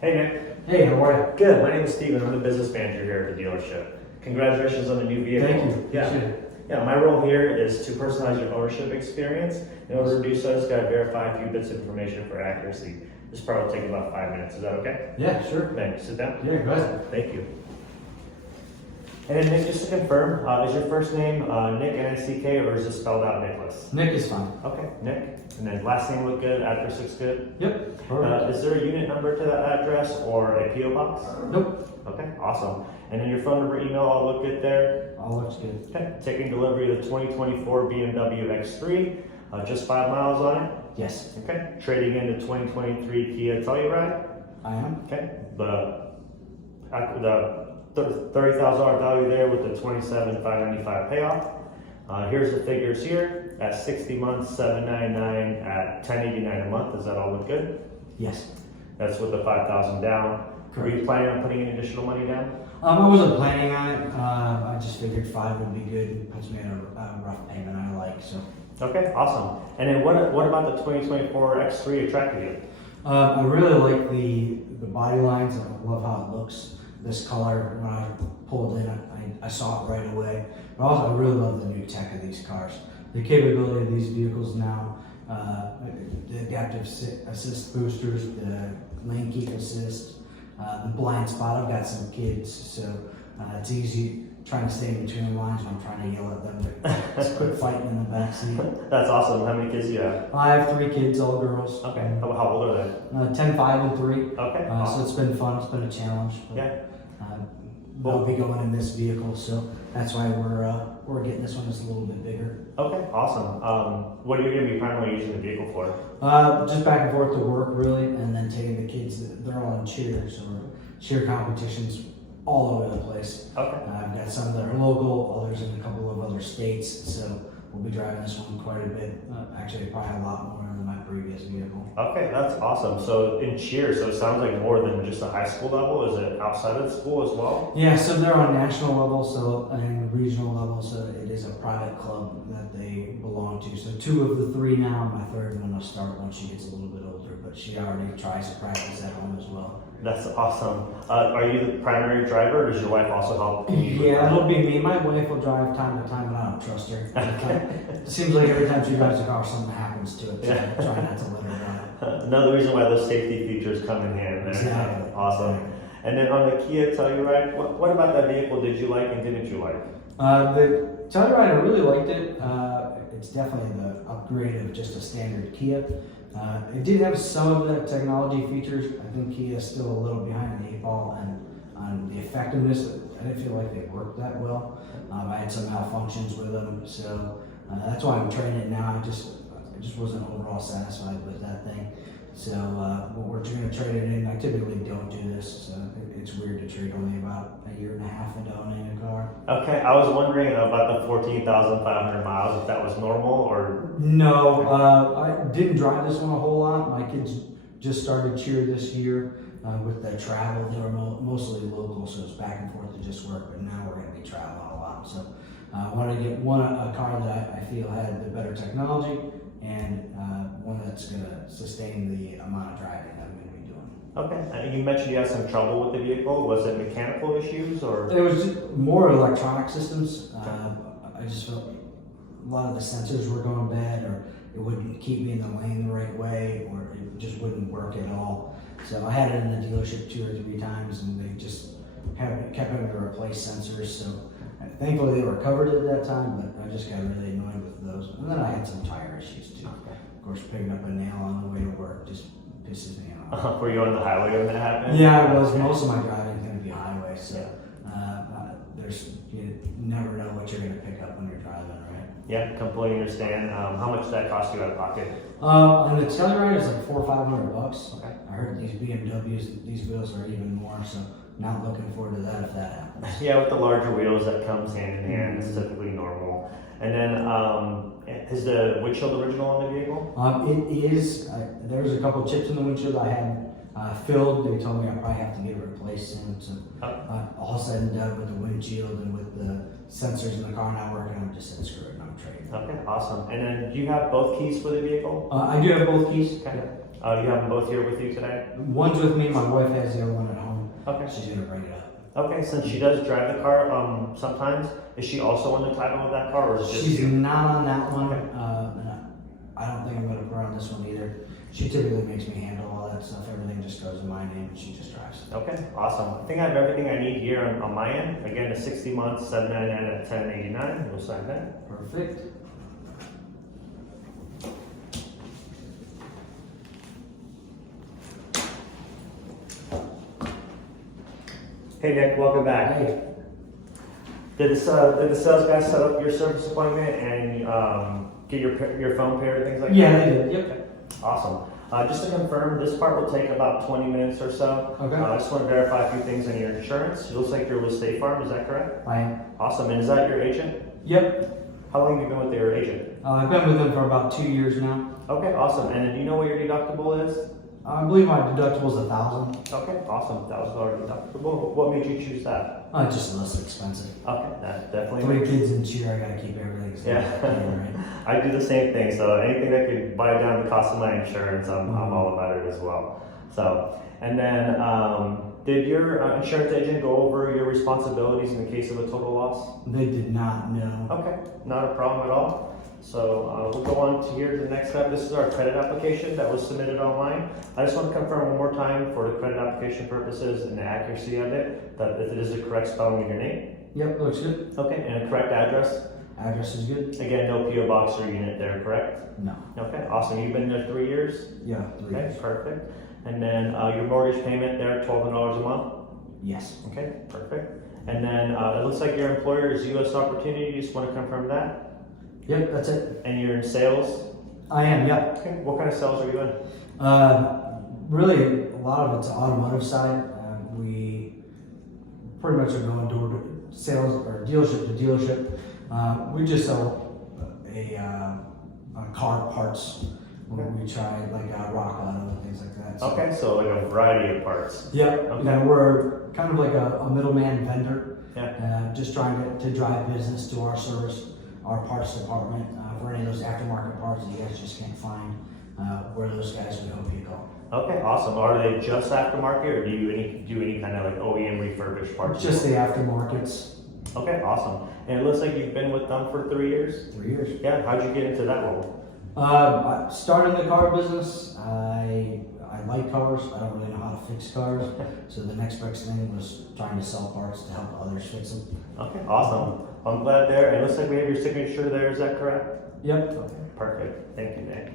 Hey Nick. Hey, how are you? Good. My name is Steven. I'm the business manager here at the dealership. Congratulations on the new vehicle. Thank you. Yeah. Appreciate it. Yeah, my role here is to personalize your ownership experience. In order to do so, I just got to verify a few bits of information for accuracy. This part will take about 5 minutes. Is that okay? Yeah, sure. Thanks. Sit down. Yeah, go ahead. Thank you. And then Nick, just to confirm, is your first name Nick, N-I-C-K, or is it spelled out Nicholas? Nick is fine. Okay, Nick. And then last name look good, address looks good. Yep. Perfect. Is there a unit number to that address or a P.O. box? Nope. Okay, awesome. And then your phone number, email, all look good there? All looks good. Okay, taking delivery of the 2024 BMW X3, just 5 miles on it. Yes, Okay, trading in the 2023 Kia Telluride. I am. Okay, the $30,000 value there with the $27,595 payoff. Here's the figures here at 60 months, $799 at $1,089 a month. Does that all look good? Yes. That's with the $5,000 down. Are you planning on putting any additional money down? I wasn't planning on it. I just figured 5 would be good. It puts me in a rough payment I like. So. Okay, awesome. And then what about the 2024 X3 attracted you? I really like the body lines. I love how it looks. This color, when I pulled in, I saw it right away. But also, I really love the new tech of these cars. The capability of these vehicles now, the adaptive assist boosters, the lane keep assist, the blind spot. I've got some kids, so it's easy trying to stay in between the lines when I'm trying to yell at them. Just quit fighting in the back seat. That's awesome. How many kids do you have? I have 3 kids, all girls. Okay. How old are they? 10, 5, and 3. Okay. So Awesome. it's been fun. It's been a challenge. But, Yeah. we'll be going in this vehicle, so that's why we're getting this one that's a little bit bigger. Okay. Awesome. What are you going to be primarily using the vehicle for? Just back and forth to work, really, and then taking the kids. They're all in cheer, so cheer competitions all over the place. Okay. I've got some that are local, others in a couple of other states, so we'll be driving this one quite a bit. Actually, probably a lot more than my previous vehicle. Okay, that's awesome. So in cheer, so it sounds like more than just a high school level. Is it outside of the school as well? Yeah, so they're on national level, so and regional level, so it is a private club that they belong to. So 2 of the 3 now, my third one will start once she gets a little bit older, but she already tries to practice at home as well. That's awesome. Are you the primary driver, or does your wife also help? Yeah, it'll be me. My wife will drive time to time, but I don't trust her. It seems like every time she drives the car, something happens to it, so I try not to let her drive. Another reason why those safety features come in hand there. Exactly. Awesome. And then on the Kia Telluride, what about that vehicle did you like and didn't you like? The Telluride, I really liked it. It's definitely the upgrade of just a standard Kia. It did have some of the technology features. I think Kia is still a little behind the 8 ball and on the effectiveness. I didn't feel like they worked that well. I had some malfunctions with them, so that's why I'm trading it now. I just wasn't overall satisfied with that thing. So we're going to trade it in. I typically don't do this, so it's weird to trade only about a year and a half into owning a car. Okay, I was wondering about the 14,500 miles, if that was normal or... No, I didn't drive this one a whole lot. My kids just started cheer this year with their travel. They were mostly local, so it's back and forth to just work, but now we're going to be traveling a lot. So I wanted to get a car that I feel had the better technology and one that's going to sustain the amount of driving that I'm going to be doing. Okay, you mentioned you had some trouble with the vehicle. Was it mechanical issues or? It was just more electronic systems. I just felt a lot of the sensors were going bad, or it wouldn't keep me in the lane the right way, or it just wouldn't work at all. So I had it in the dealership 2 or 3 times, and they just kept having to replace sensors. So thankfully they were covered at that time, but I just got really annoyed with those. And then I had some tire issues too. Of course, picking up a nail on the way to work just pisses me off. Were you on the highway when that happened? Yeah, I was. Most of my driving is going to be highway, so you never know what you're going to pick up when you're driving, right? Yeah, completely understand. How much did that cost you out of pocket? On the Telluride, it's like $400 or $500. Okay. I heard these BMWs, these wheels are even more, so not looking forward to that if that happens. Yeah, with the larger wheels, that comes hand in hand. It's typically normal. And then, is the windshield original on the vehicle? It is. There's a couple chips in the windshield I had filled. They told me I probably have to get it replaced soon. So all said and done with the windshield and with the sensors in the car not working, I'm just said screw it, I'm trading. Okay, awesome. And then do you have both keys for the vehicle? I do have both keys. Okay. You have them both here with you today? One's with me, my wife has the other one at home. Okay. She's gonna bring it up. Okay, since she does drive the car sometimes, is she also on the title of that car, or is it just She's you? not on that one. Okay. And I don't think I'm gonna put her on this one either. She typically makes me handle all that stuff. Everything just goes in my name and she just drives. Okay, awesome. I think I have everything I need here on my end. Again, the 60 months, $799 at $1089. We'll sign that. Perfect. Hey Nick, welcome back. Hey. Did the sales guy set up your service appointment and get your phone paired and things like Yeah, that? they did. Yep. Okay, awesome. Just to confirm, this part will take about 20 minutes or so. Okay. I just want to verify a few things on your insurance. It looks like you're with State Farm, is that correct? I am. Awesome, and is that your agent? Yep. How long have you been with your agent? I've been with them for about 2 years now. Okay, awesome. And then do you know what your deductible is? I believe my deductible is $1,000. Okay, awesome. $1,000 deductible. What made you choose that? It's just less expensive. Okay, that definitely 3 makes kids in cheer, I gotta keep everything. Yeah. Right. I do the same thing, so anything that could buy down the cost of my insurance, I'm all about it as well. So, and then, did your insurance agent go over your responsibilities in the case of a total loss? They did not know. Okay, not a problem at all. So we'll go on to here to the next step. This is our credit application that was submitted online. I just want to confirm one more time for the credit application purposes and the accuracy of it, that if it is the correct spelling of your name. Yep, looks good. Okay, and a correct address. Address is good. Again, no PO box or unit there, correct? No. Okay, awesome. You've been there 3 years? Yeah, 3 Okay, years. perfect. And then your mortgage payment there, $1,200 a month? Yes. Okay, perfect. And then it looks like your employer is U.S. Opportunity. You just want to confirm that? Yep, that's it. And you're in sales? I am, yep. Okay, what kind of sales are you in? Really, a lot of it's automotive side. We pretty much are going door to sales or dealership to dealership. We just sell a car parts. We try like Rock Auto and things like that. So. Okay, so like a variety of parts. Yep. Okay. Yeah, we're kind of like a middleman vendor. Yeah. Just trying to drive business to our service, our parts department, for any of those aftermarket parts that you guys just can't find. Where those guys would hope you go. Okay, awesome. Are they just aftermarket, or do you do any kind of like OEM refurbished parts? Just the aftermarkets. Okay, awesome. And it looks like you've been with them for 3 years? 3 years. Yeah, how'd you get into that role? I started in the car business. I like cars. I don't really know how to fix cars. So the next best thing was trying to sell parts to help others fix them. Okay, awesome. I'm glad there. And it looks like we have your signature there, is that correct? Yep. Okay, perfect. Thank you, Nick.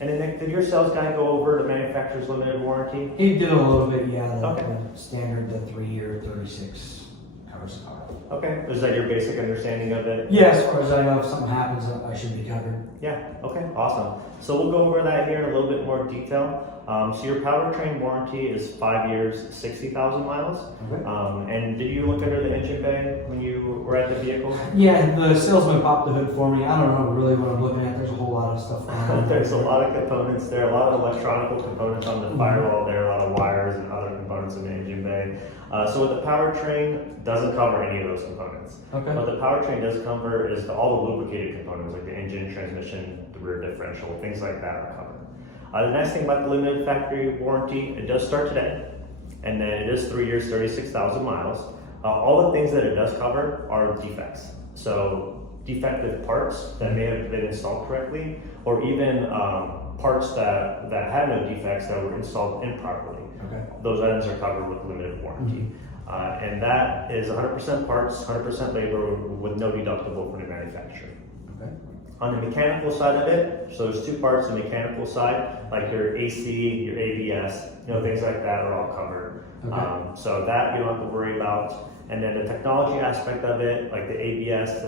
And then Nick, did your sales guy go over the manufacturer's limited warranty? He did a little bit, yeah. Okay. The standard, the 3-year, 36 covers the car. Okay, is that your basic understanding of it? Yeah, as far as I know, if something happens, I should be covered. Yeah, okay, awesome. So we'll go over that here in a little bit more detail. So your powertrain warranty is 5 years, 60,000 miles. Okay. And did you look under the engine bay when you were at the vehicle? Yeah, the salesman popped the hood for me. I don't know really what I'm looking at. There's a whole lot of stuff going on. There's a lot of components there, a lot of electronic components on the firewall there, a lot of wires and other components in the engine bay. So what the powertrain doesn't cover any of those components. Okay. What the powertrain does cover is all the lubricated components like the engine, transmission, the rear differential, things like that are covered. The nice thing about the limited factory warranty, it does start today, and then it is 3 years, 36,000 miles. All the things that it does cover are defects. So defective parts that may have been installed correctly, or even parts that had no defects that were installed improperly. Okay. Those items are covered with limited warranty. And that is 100% parts, 100% labor with no deductible from the manufacturer. Okay. On the mechanical side of it, so there's 2 parts, the mechanical side, like your AC, your ABS, things like that are all covered. Okay. So that you don't have to worry about. And then the technology aspect of it, like the ABS,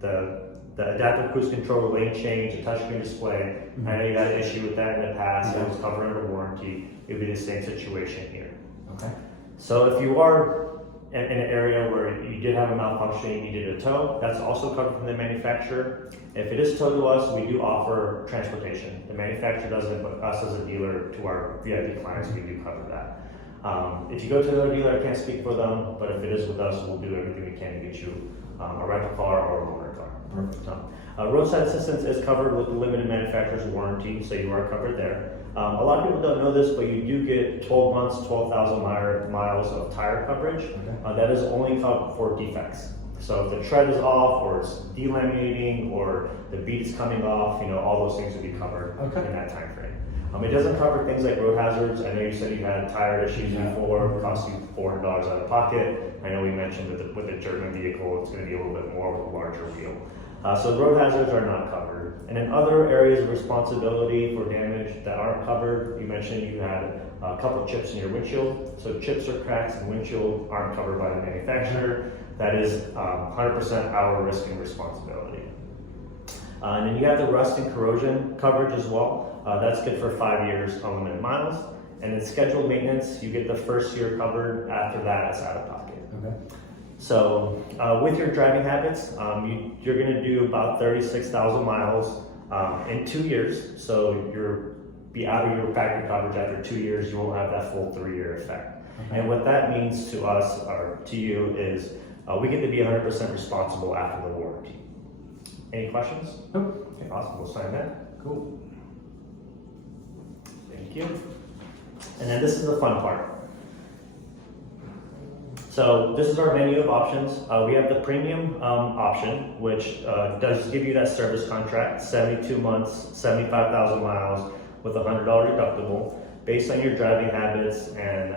the adaptive cruise control, lane change, the touchscreen display. I know you had an issue with that in the past. It was covered under warranty. It would be the same situation here. Okay. So if you are in an area where you did have a malfunction, you needed a tow, that's also covered from the manufacturer. If it is towed to us, we do offer transportation. The manufacturer doesn't, but us as a dealer to our VIP clients, we do cover that. If you go to another dealer, I can't speak for them, but if it is with us, we'll do everything we can to get you a rental car or a loaner car. Perfect. Roadside assistance is covered with the limited manufacturer's warranty, so you are covered there. A lot of people don't know this, but you do get 12 months, 12,000 miles of tire coverage. Okay. That is only covered for defects. So if the tread is off, or it's delaminating, or the bead is coming off, all those things will be covered in that time frame. It doesn't cover things like road hazards. I know you said you had tire issues before, it cost you $400 out of pocket. I know we mentioned with the German vehicle, it's going to be a little bit more with a larger wheel. So road hazards are not covered. And then other areas of responsibility for damage that aren't covered, you mentioned you had a couple of chips in your windshield. So chips or cracks in windshield aren't covered by the manufacturer. That is 100% our risk and responsibility. And then you have the rust and corrosion coverage as well. That's good for 5 years, unlimited miles. And then scheduled maintenance, you get the first year covered. After that, it's out of pocket. Okay. So with your driving habits, you're going to do about 36,000 miles in 2 years. So you'll be out of your factory coverage after 2 years. You won't have that full 3-year effect. Okay. And what that means to us or to you is we get to be 100% responsible after the warranty. Any questions? Nope. Okay, awesome. We'll sign that. Cool. Thank you. And then this is the fun part. So this is our menu of options. We have the premium option, which does give you that service contract, 72 months, 75,000 miles with a $100 deductible. Based on your driving habits and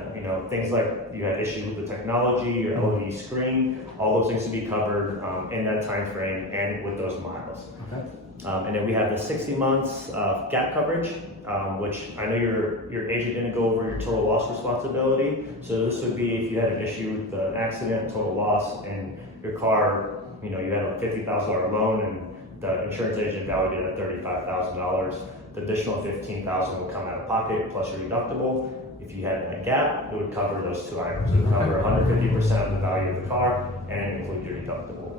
things like you had issues with the technology, your LED screen, all those things to be covered in that time frame and with those miles. Okay. And then we have the 60 months gap coverage, which I know your agent didn't go over your total loss responsibility. So this would be if you had an issue with an accident, total loss, and your car, you had a $50,000 loan and the insurance agent valued it at $35,000. The additional $15,000 would come out of pocket plus your deductible. If you had a gap, it would cover those two items. It would cover 150% of the value of the car and include your deductible.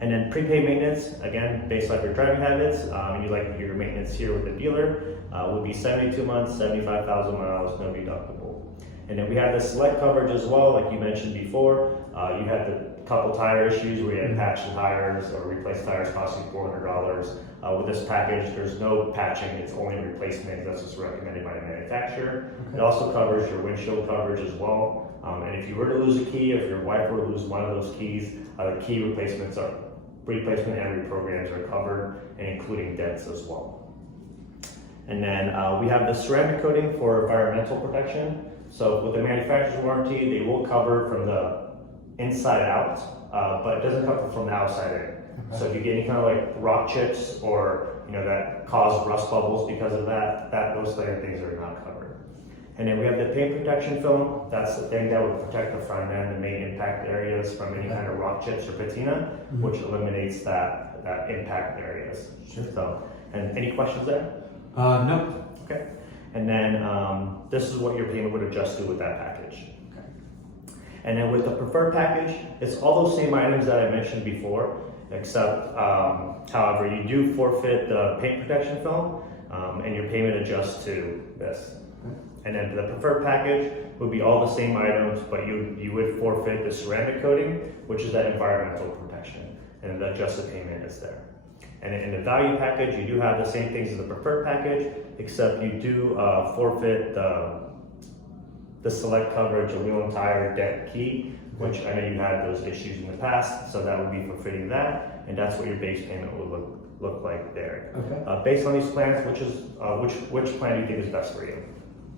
And then prepaid maintenance, again, based on your driving habits, and you like your maintenance here with the dealer, would be 72 months, 75,000 miles, no deductible. And then we have the select coverage as well, like you mentioned before. You had the couple tire issues where you had patched tires or replaced tires costing $400. With this package, there's no patching, it's only replacement. That's what's recommended by the manufacturer. Okay. It also covers your windshield coverage as well. And if you were to lose a key, if your wife were to lose one of those keys, the key replacement and reprograms are covered, and including dents as well. And then we have the ceramic coating for environmental protection. So with the manufacturer's warranty, they will cover from the inside out, but it doesn't cover from the outside in. Okay. So if you get any kind of like rock chips or that cause rust bubbles because of that those things are not covered. And then we have the paint protection film. That's the thing that would protect the front end, the main impact areas from any kind of rock chips or patina, which eliminates that impact areas. Sure. So, and any questions there? No. Okay. And then this is what your payment would adjust to with that package. Okay. And then with the preferred package, it's all those same items that I mentioned before, except however, you do forfeit the paint protection film, and your payment adjusts to this. And then the preferred package would be all the same items, but you would forfeit the ceramic coating, which is that environmental protection, and the adjusted payment is there. And in the value package, you do have the same things as the preferred package, except you do forfeit the select coverage, a wheel and tire, dent, key, which I know you had those issues in the past, so that would be forfeiting that, and that's what your base payment would look like there. Okay. Based on these plans, which plan do you think is best for you?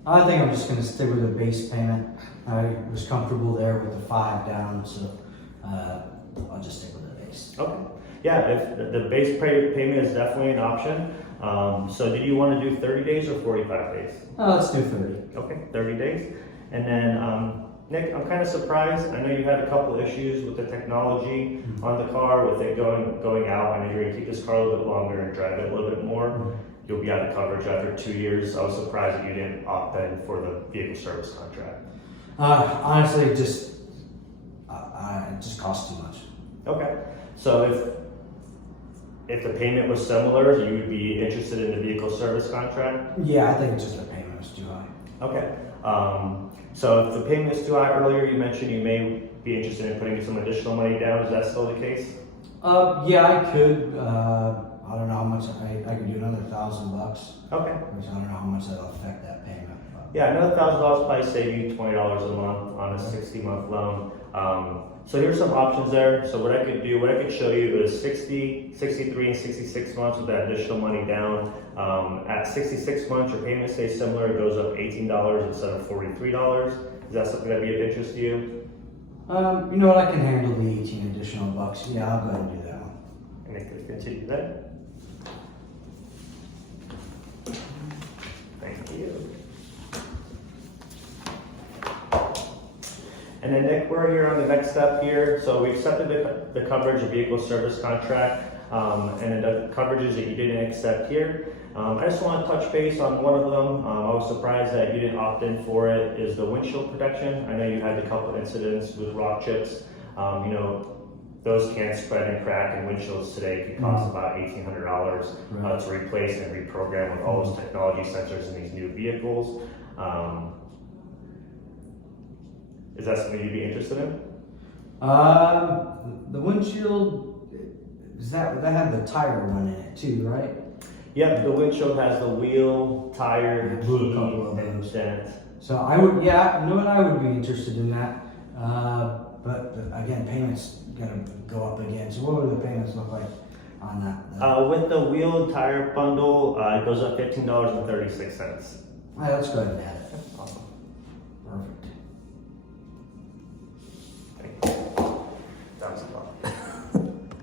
I think I'm just going to stick with the base payment. I was comfortable there with the 5 down, so I'll just stick with the base. Okay. Yeah, if the base payment is definitely an option. So did you want to do 30 days or 45 days? Let's do 30. Okay, 30 days. And then Nick, I'm kind of surprised. I know you had a couple issues with the technology on the car, with it going out. I know you're going to keep this car a little bit longer and drive it a little bit more. You'll be out of coverage after 2 years. I was surprised that you didn't opt in for the vehicle service contract. Honestly, it just costs too much. Okay, so if the payment was similar, you would be interested in the vehicle service contract? Yeah, I think it's just the payment was too high. Okay, so if the payment is too high, earlier you mentioned you may be interested in putting some additional money down. Is that still the case? Yeah, I could. I don't know how much I could do another $1,000, Okay. which I don't know how much that'll affect that payment. But. Yeah, another $1,000 probably save you $20 a month on a 60-month loan. So here's some options there. So what I could show you is 60, 63, and 66 months with that additional money down. At 66 months, your payment stays similar. It goes up $18 instead of $43. Is that something that'd be of interest to you? You know what? I can handle the 18 additional bucks. Yeah, I'll go ahead and do that one. And it could continue there. Thank you. And then Nick, we're here on the next step here. So we accepted the coverage of vehicle service contract and then the coverages that you didn't accept here. I just want to touch base on one of them. I was surprised that you didn't opt in for it, is the windshield protection. I know you had a couple incidents with rock chips. You know, those can spread and crack, and windshields today could cost about $1,800 to replace and reprogram with all those technology sensors in these new vehicles. Is that something you'd be interested in? The windshield, that had the tire one in it too, right? Yep, the windshield has the wheel, tire, Yeah, key, a couple of and those. dent. So I would, yeah, you know what, I would be interested in that. But again, payments gonna go up again. So what would the payments look like on that? With the wheel and tire bundle, it goes up $15.36. All right, let's go ahead and add it. Awesome.